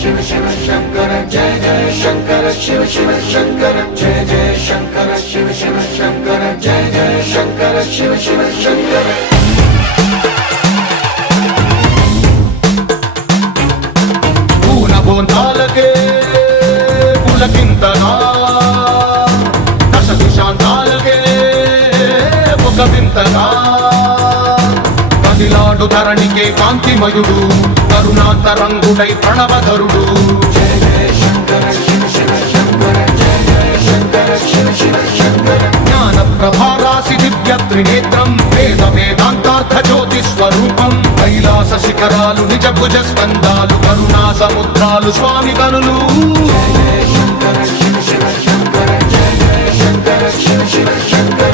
शिव शिव शंकर जय जय शंकर शिव शिव शंकर जय जय शंकर शिव शिव शंकर जय जय शंकर शिव शिव शंकर పూనబోంతాలకే పులకింతగా దశ దిశాంతాలకే ఒక వింతగా కదిలాడు ధరణికే కాంతిమయుడు కరుణాంతరంగుడై ప్రణవధరుడు जय जय शंकर शिव शिव शंकर जय जय शंकर शिव शिव शंकर జ్ఞాన ప్రభారాసి దివ్య త్రినేత్రం వేద వేదాంతార్థ జ్యోతి స్వరూపం కైలాస శిఖరాలు నిజ భుజ స్కందాలు కరుణా సముద్రాలు స్వామి కనులు जय जय शंकर शिव शिव शंकर जय जय शंकर शिव शिव शंकर